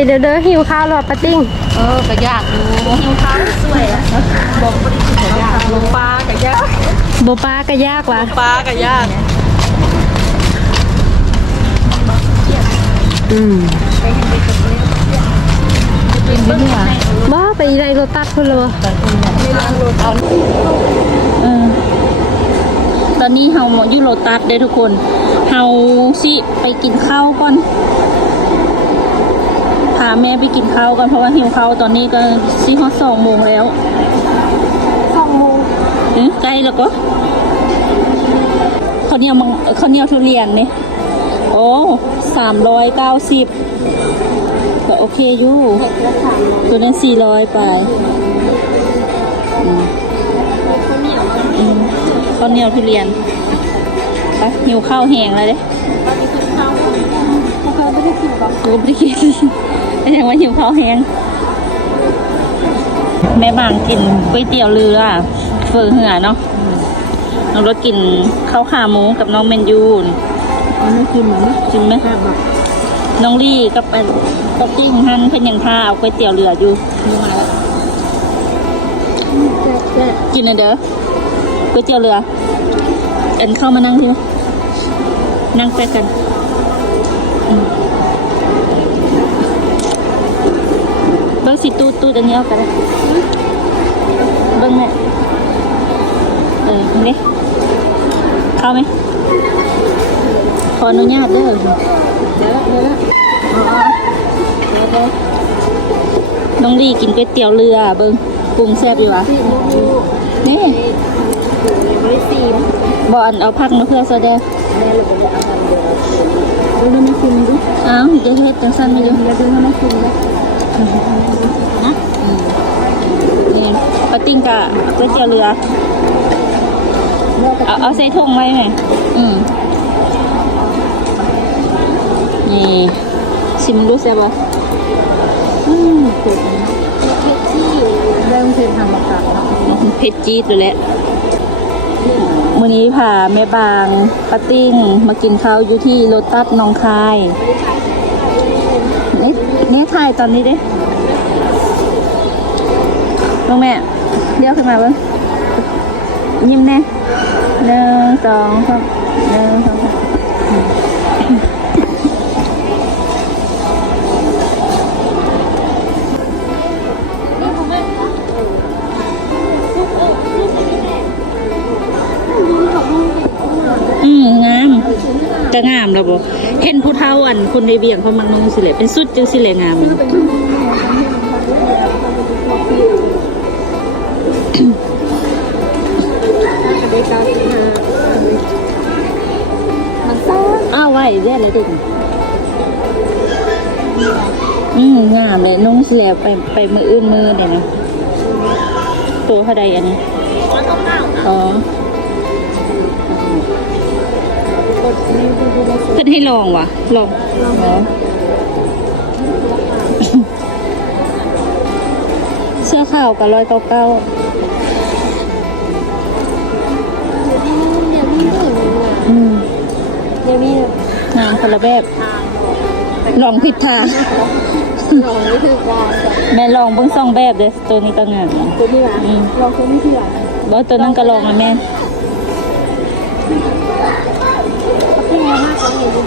เป็นเด้อเด้อหิวข้าวหรอปะติ้งเออก็ยากอยู่หิวข้าวสวยอะบอกบ่ได้กินก็ยากลงปลาก็ยากโบปลาก็ยากว่ะปลาก็ยากอืมกินไม่ได้บ่ไปในรถตัดพุ่นเลยบ่เออตอนนี้เฮาอยู่โลตัสเด้อทุกคน เฮาสิไปกินข้าวก่อนพาแม่ไปกินข้าวก่อนเพราะว่าหิวข้าวตอนนี้ก็สิฮอดสองโมงแล้วสองโมงเอ๊ะใกล้แล้วก็ข้าวเหนียวมังข้าวเหนียวทุเรียนนี่โอ้สามร้อยเก้าสิบก็โอเคอยู่ตัวนั้นสี่ร้อยไปอืมอืมข้าวเหนียวทุเรียนไปหิวข้าวแห้งแล้วเด้กูไม่ได้กิน ไม่ใช่ว่าหิวข้าวแห้งแม่บางกินก๋วยเตี๋ยวเรือเฟอเหือเนาะน้องรถกินข้าวขาหมูกับน้องเมนยูนไม่กินเหมือนนะจริงไหมน้องลี่กับอันกับกิ้งฮันเพิ่นยังพาเอาก๋วยเตี๋ยวเรืออยู่กินอันเด้อก๋วยเตี๋ยวเรืออันเข้ามานั่งที่นั่งไปกัน สิตูดตูดอันนี้เอากันเลยเบิ้งเนี่ยเออนี่เข้าไหมขออนุญาตเด้อเดี๋ยวละเดี๋ยวละอ๋อเดี๋ยวเดี๋ยวน้องลีกินก๋วยเตี๋ยวเรือเบิ้งปรุงแซ่บอยู่วะนี่ไม่ได้ซีมบอนเอาพักมาเพื่อแสดงแม่เลยบอกว่าเอาทำเดียวดูไม่ชิมดูอ้าวจะเฮ็ดจังสั้นไม่อยู่เดี๋ยวดูไม่ชิมนะ นะนี่ปาติ้งกะก๋วยเตี๋ยวเรือ เอาเอาใส่ถุงไว้ไหมอืมนี่ชิมดูแซ่บปะอืมเผ็ดนะเผ็ดที่เริ่มเผ็ดทางมะขามแล้วเผ็ดจี๊ดเลยแหละมื้อนี้พาแม่บางปาติ้งมากินข้าวอยู่ที่โลตัสหนองคาย นี่นี่ถ่ายตอนนี้ด้ลูกแม่เดี๋ยวขึ้นมาเบ้างยิ้มแน่หนึ่งสองสามหนึ่งสองสามอืมงามจะงามแล้วบ่ เห็นผู้เฒ่าอันคนในเบียงเขามักนุ่งสิเลยเป็นสุดจึงสิเลยงาม อ้าสิบห้ามันซ่าอ้าวไว้เรียกอะไรดิอืมงามเลยนุ่งสิแล้วไปไปมืออื่นมือเนี่ยนะตัวเท่าใดอันนี้ อ๋อ พิ่นให้ลองว่ะ ลองอ๋อเสื้อขาวกับร้อยเก้าเก้าเดี๋ยวนี้เดี๋ยวนี้เหมือนอืมเดี๋ยวนี้งามคนละแบบ ลองผิดทางลองนี่คือการแบบแม่ลองเบิ่งสองแบบเด้อตัวนี้ก็งามตัวนี้ว่ะลองตัวนี้ที่ว่ะบ่ตัวนั้นก็ลองนะแม่ มากกว่าเห็นดู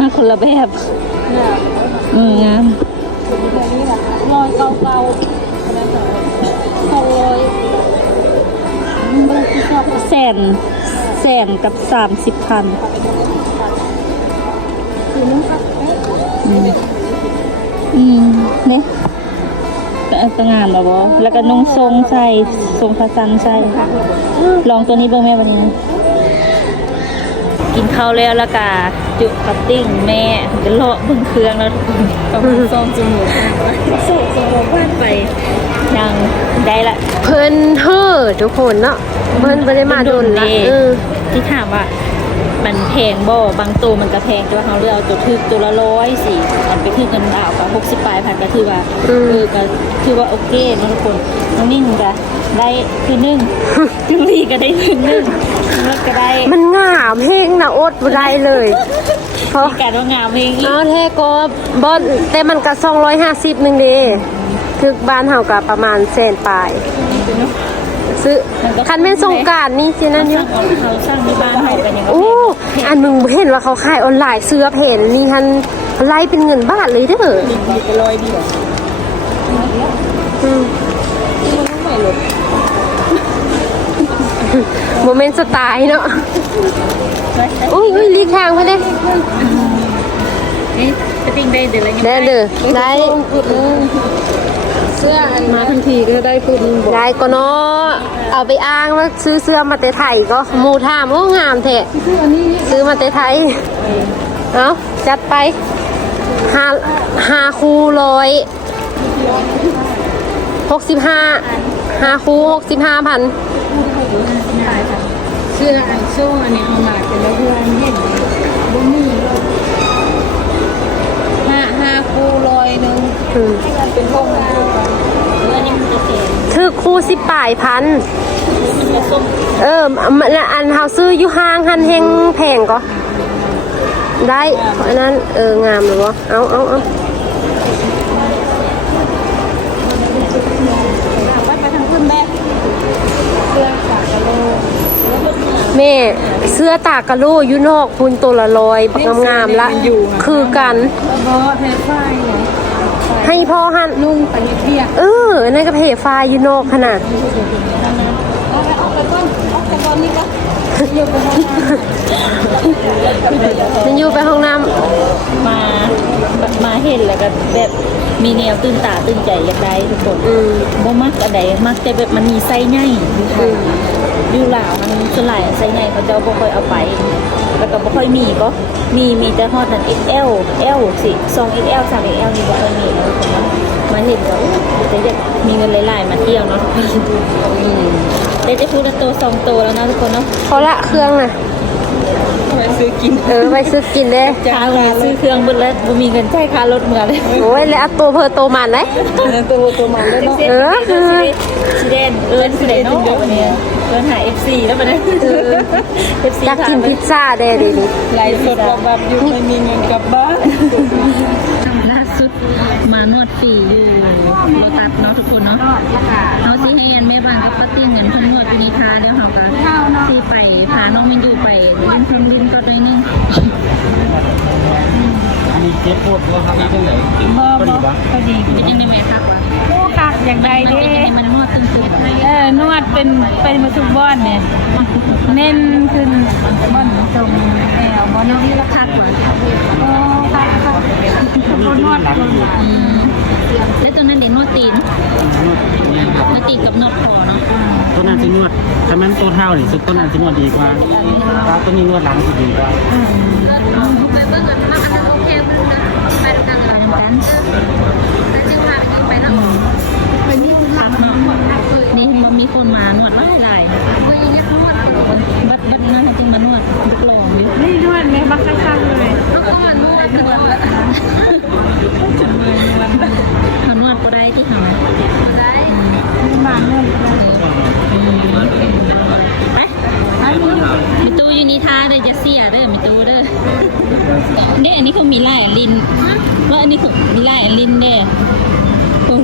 มาคนละแบบ เนี่ยอืมงามตัวนี้แบบนี้ว่ะลอยเกาเกาคนนสองสองร้อยเบอร์ที่ชอบแสนแสนกับสามสิบพันคือนุ่งคัดเอ๊ะอืมอืมเนี่ยก็ก็งามแบบบ่แล้วก็นุ่งทรงใส่ทรงพาสันใส่ลองตัวนี้เบิ่งแม่วันนี้ กินข้าวแล้วแล้วก็จุกับติ้งแม่เดี๋ยวเลาะเบิ่งเครื่องแล้วประมาณสองชั่วโมงสองชั่วโมงผ่านไปยังได้ละ เพิ่นเฮ้อทุกคนเนาะเพิ่นบ่ได้มาโดนละเออที่ถามว่ามันแพงบ่บางตัวมันก็แพงแต่ว่าเขาเลือกเอาตัวทึกตัวละร้อยสี่อันไปคือเงินดาวกับหกสิบปลายพันก็คือว่าเออก็คือว่าโอเคนะทุกคนน้องนิ่งก็ได้คือหนึ่งจุลีก็ได้คือหนึ่ง รถก็ได้มันงามเพลงนะอดบ่ได้เลยเพราะ มีการว่างามเองอีกเอาแท้ก็บ่แต่มันก็250นึงเด้ถึกบ้านเฮาก็ประมาณแสนปลายซื้อคันแม่นสงกรารนี่สินั่นอยู่เขาเขาสร้างที่บ้านเขากันยังไงโอ้อันมึงเห็นว่าเขาขายออนไลน์เสื้อเพนนี่ฮันไล่เป็นเงินบาทเลยเด้อมีไปลอยดีกว่ โมเมนต์สไตล์เนาะอุ้ยอุ้ยลีกทางไปเลยนี่สปริงได้เดี๋ยวอะไรเงี้ยได้เด้อได้เสื้ออันมาทันทีก็ได้คุณบอกได้ก็เนาะเอาไปอ้างว่าซื้อเสื้อมาแต่ไทยก็หมูถามโอ้งามแท้คืออันนี้ซื้อมาแต่ไทยเอาจัดไปห้าห้าคู่ร้อยหกสิบห้าห้าคู่หกสิบห้าพัน เสื้ออันโซ่อันนี้เขามาเป็นแล้วเพื่อนเห็นบ่มีห้าห้าคู่ร้อยหนึ่งอืมเป็นพวกมันถูกกันอันนี้มันจะเสียถือคู่สิบป่ายพัน มันจะส้มเออมันอันเฮาซื้ออยู่ห้างหันแหงแพงก็ ได้อันนั้นเอองามเลยวะเอาเอาเอา ไปไปทางขึ้นแม่เสื้อสากะโล แม่เสื้อตากกะโลอยู่นอกคุณตัวละลอยบักงามๆละคือกันเพราะเพชรไฟเนี่ยให้พ่อหันนุ่งไปเรียกเอออันนั่นก็เพฟ้าอยู่นอกขนาดเอาไปเอาไปก้อนเอาไปก้อนนี่ก็อยู่บนห้องน้ำมันอยู่ไปห้องน้มา มาเห็นแล้วก็แบบมีแนวตื่นตาตื่นใจอยากได้ทุกคนำอืมบ่มักอันใดมักแต่แบบมันมีไส้ใหญ่ อยู่ไทยอยู่ลาวมันส่วนหลายไส้ใหญ่เขาจะบ่ค่อยเอาไป แล้วก็บ่ค่อยมีก็มีมีแต่ฮอดนั้น XL L สิ2 XL 3 XL นี่บ่ค่อยมีนะทุกคนนะมาเห็นก็อู้แต่อยากมีเงินหลายๆมาเที่ยวเนาะอืมได้จะพูดละโตสองโตแล้วนะทุกคนเนาะพอละเครื่องน่ะไปซื้อกินเออไปซื้อกินเลยค่าซื้อเครื่องบิดแล้วบ่มีเงินจ่ายค่ารถเมือเลยโอ้ยแล้วอาตัวเพอตัวมันเลยตัวตัวมันได้เนาะเออสิเดนเอิ้นสิเดนเนาะวันนี้ เอิ้นหา FC แล้วบัดนี้ FC อยากกินพิซซ่าเด้ดินี่ไลฟ์สดแบบแบบอยู่ไม่มีเงินกลับบ้านล่าสุดมานวดฟรีอยู่โลตัสเนาะทุกคนเนาะเอาสิให้อันแม่บ้านกับป้าติ้งกันเพิ่นนวดอยู่นี่ค่ะเดี๋ยวเฮาก็สิไปพาน้องมินอยู่ไปเล่นเครื่องเล่นก็ได้นึงอันนี้เจ็บปวดว่าครับนี่จังไหนบ่พอดีบ่ปะพอดีเป็นยังไงแม่ทักวะผู้คักอย่างใดมันเด้เป็นยังไงมันนวดตึงๆให้เออ นวดเป็นเป็นมาทุกบ้านเนี่ยเน้นขึ้นบ้านตรงแอวบ้านนี้ละคักว่ะโอ้คักคักคนนวดคนแล้วตอนนั้นเดี๋ยวนวดตีนนวดตีนกับนวดคอเนาะต้นนั้นสินวดถ้ามันตัวเท่านี่สุดต้นนั้นสินวดดีกว่าถ้าต้นนี้นวดหลังสิดีกว่า ลินว่าอันนี้เขามีลายลินเด้อโอ้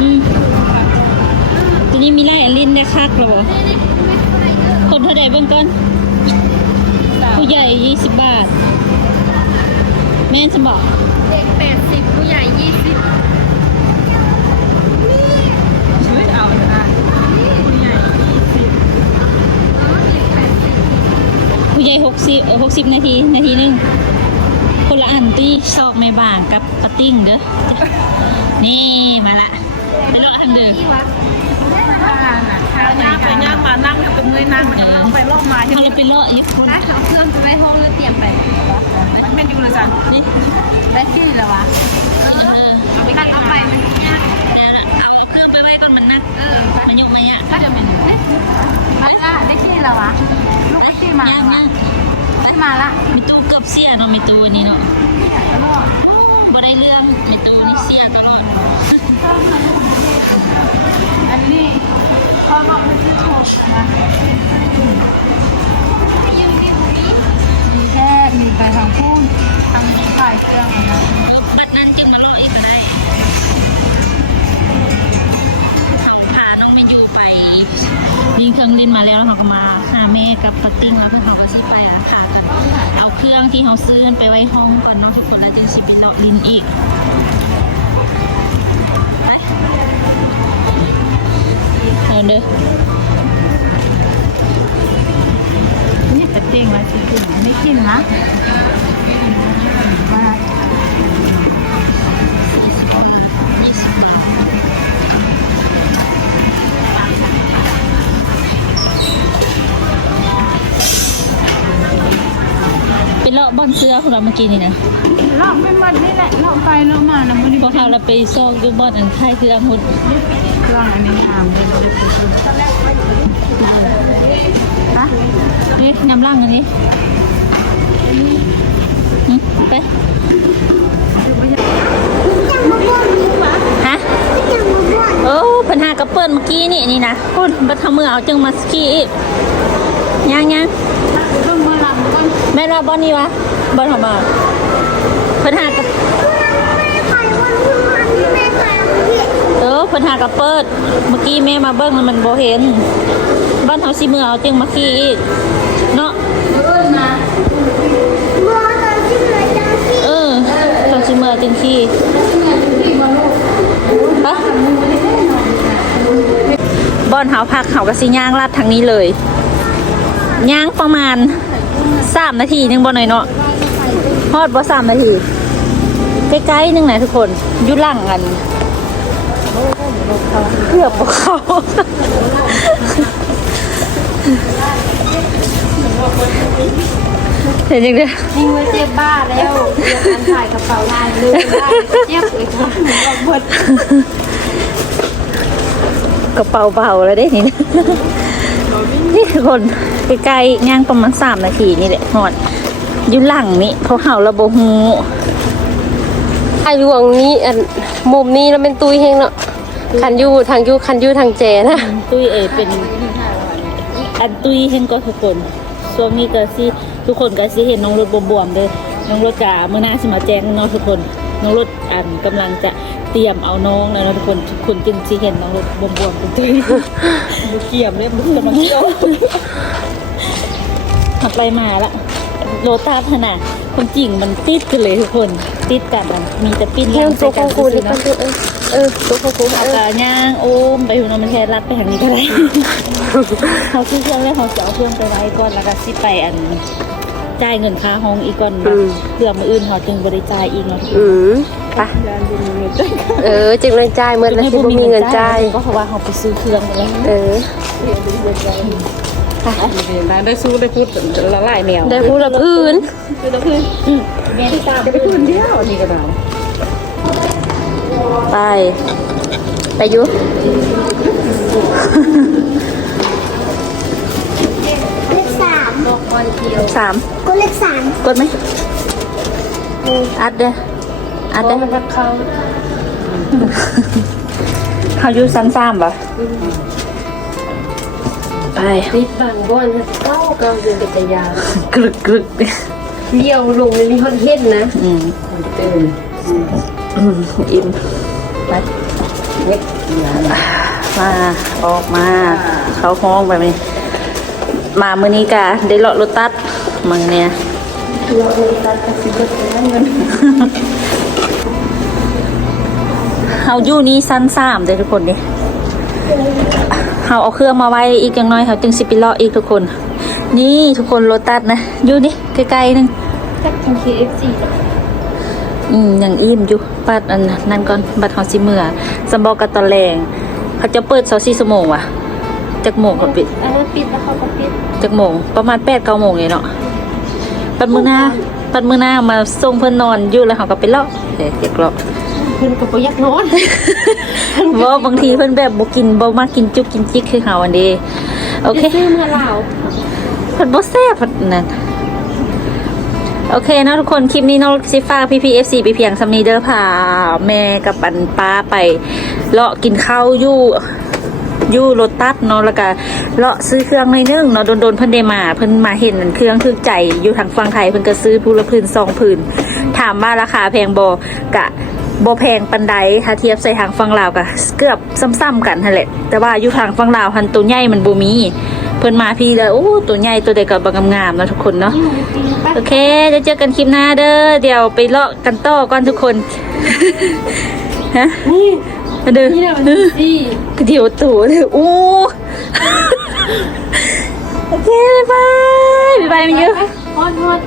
อืมตัวนี้มีลายลินได้คักเหรอบ่คนเท่าใดเบิ่งก่อนผู้ใหญ่ยี่สิบบาท แม่นจะบอกเด็กแปดสิบผู้ใหญ่ยี่สิบ ช่วยเอาอะ ผู้ ใหญ่หกสิบเออหกสิบนาทีนาทีหนึงคนละอันตีชอกไม่บางกับปะติ้งเด้อนี่มาละไปเลาะทางเดิมไปย่างไปย่างมานั่งอยู่ตรงนี้นั่งมันไปรอบมาเขาเราไปเลาะอยู่ถ้าเขาเครื่องไปห้องแล้วเตรียมไปมันเป็นอยู่เลยจ้ะนี่ได้ชื่อแล้ววะเออเอาไปกันเอาไปมันยากเอไปไว้ก่อนมันนนะมายกมายะก็จะเป็นเอ๊ะมาละได้ที่แล้ววะลูกได้ที่มาย่างย่างได้มาละมีตู้เกือบเสียเนาะมีตู้อันนี้เนาะบ่ได้เรื่องมีตู้นี่เสียตลอดอันนี้เขาบอกว่าจะโชว์นะมีแค่มีไปทางพูดทางฝ่ายเครื่องนะบัดนั้นจึงมาลาะอีกก็ได้ ยิงเครื่องเล่นมาแล้วแล้วเขาก็มาหาแม่กับปะติ้งแล้วเพื่อนเขาก็สิไปอะค่ะเอาเครื่องที่เขาซื้อไปไว้ห้องก่อนเนาะทุกคนแล้วจึงสิไปเลาลินอีกไปเอาเด้อนี่จะเต้งไว้สิกินไม่กินนะ เป็นเลาะบอนเสื้อของเราเมื่อกี้นี่นะลอกไม่หมดนี่แหละลอกไปลอกมานะมันพอเขาเราไปซอกอยู่บอนอันไทยคืออังุ่นเครื่องอันนี้งามเลยเลยฮะนี่ยำล่างอันนี้หึไปฮะโอ้ปัญหากระเปิ้ลเมื่อกี้นี่นี่นะคุณบัดทำมือเอาจึงมาสกี้อีกยังยังเรื่องเมื่อไรก็แม่นว่าบอนนี่วะ บอนของมาปัญหากระเออปัญหากระเปิด เมื่อกี้แม่มาเบิ้งแล้วมันโบเห็น บ้านเฮาสิมือเอาจึงมาขี้อีก เนาะเออตอนสิมือเอาจึงขี้ฮะบ้านเฮาพักเฮาก็สิย่างลาดทางนี้เลยย่างประมาณสามนาทีหนึงบ่หน่อยเนาะ ฮอดบ่สามนาทีใกล้ๆนึงนะทุกคนอยู่หลังกันเกือบบ่เข้าเห็นยังไงยิงไว้เจ็บบ้าแล้วเรียกการถ่ายกระเป๋าลายลืมได้เจ็บเลยค่ะบอกหมดกระเป๋าเบาแล้วได้นี่นะนี่ทุกคนใกล้ๆย่างประมาณสามนาทีนี่แหละหอด อยู่หลังนี่เขาเห่าระบบหูไอหลวงนี้อันมุมนี้แล้วเป็นตุยเฮงเนาะคันยูทางยูคันยูทางแจนะตุ้ยเอเป็นอันตุ้ยเห็นก็ทุกคนช่วงนี้ก็สิทุกคนก็สิเห็นน้องรถบวมๆเลยน้องรถกาเมื่อหน้าสิมาแจ้งเนาะทุกคนน้องรถอันกำลังจะเตรียมเอาน้องแล้วเนาะทุกคนทุกคนจึงสิเห็นน้องรถบวมๆตุ้ยบุเกี่ยมเลยบุกำลังเที่ยวขับไปมาละ โลตัสขนาดคนจริงมันติดกันเลยทุกคน ติดกันมันมีแต่ปิ้นเฮงตัวของกูนี่เนาะปันเออเออตัวของกูเอาเออกระย่างโอ้มไปหุ่นมันแทนรัดไปทางนี้ก็ได้เขาซื้อเครื่องแล้วเขาจะเอาเครื่องไปไว้ก่อนแล้วก็สิไปอันจ่ายเงินค่าห้องอีกก่อนแบบเพื่อมืออื่นเขาจึงบริจายอีกเนาะอืมไปเออจึงเลยจ่ายเมื่อแล้วสิบ่มีเงินจ่ายก็เพราะว่าเขาไปซื้อเครื่องไปแล้วเออ ได้สู้ได้พูดละลายแมวได้พูดละพื้นแม่ที่ตามได้พูดเดียวนี่ก็ได้ไปไปอยุเลขสามสามก็เลขสามกดไหมอัดเด้ออัดเด้อเขาเขาอยู่ชั้นสามปะ ไปปิดบังบ่อนเก้าเก้าเดือนกันยากรึกกรึกเลี้ยวลงในนี้ฮอดเฮ็ดนะอืมตื่นอืมอิ่มไปมาออกมา เขาห้องแบบนี้มามือนี้กะได้เลาะรถตัดมือเนี่ยเฮาอยู่นี่สั้นสามเลยทุกคนนี่ เฮาเอาเครื่องมาไว้อีกอย่างน้อยเฮาจึงสิไปเลาะอีกทุกคน นี่ทุกคนรถตัดนะอยู่นี่ใกล้ๆนึงจัก KFC อืมยังอิ่มอยู่บัดอันนั่นก่อนบัดเฮาสิเมื่อสำบอกกับตอนแรงเขาจะเปิด24ชั่วโมงว่ะจักโมงก็ปิดอันนั้นปิดแล้วเขาก็ปิดจักโมงประมาณ8 9โมงเลยเนาะปัดมื้อหน้าปัดมื้อหน้ามาส่งเพิ่นนอนอยู่แล้วเขาก็ไปเลาะเฮ้ยเด็กเลาะ พิ่นก็บ่อยากนอนว่าบางทีเพิ่นแบบบ่กินบ่มากินจุกกินจิกคือเฮาอันเด้โอเคซื้อเมื่อลาวเพิ่นบ่แซ่บเพิ่นนั่นโอเคเนาะทุกคน คลิปนี้น้องสิฝากพี่พีเอฟซีไปเพียงสำนีเด้อพาแม่กับปันป้าไปเลาะกินข้าวอยู่อยู่รถตัดเนาะแล้วก็เลาะซื้อเครื่องในอยนึงเนาะโดนๆเพิ่นได้มาเพิ่นมาเห็นนั่นเครื่องคือใจอยู่ทางฝั่งไทยเพิ่นก็ซื้อผู้ละพื้นสองพื้นถามว่าราคาแพงบ่กะ บ่แพงปันใดถ้าเทียบใส่ทางฝั่งลาวก็เกือบซ้ำๆกันนั่นแหละแต่ว่าอยู่ทางฝั่งลาวหันตัวใหญ่มันบ่มี เพิ่นมาพี่เลยโอ้ตัวใหญ่ตัวเด็กก็บางงามๆเนาะทุกคนเนาะโอเคเดี๋ยวเจอกันคลิปหน้าเด้อเดี๋ยวไปเลาะกันต่อก่อนทุกคนฮะนี่มาเด้อนี่แหละมันดีเดี๋ยวตัวเลยอู้โอเคบ๊ายบายบ๊ายบายมันเยอะฮอดฮอด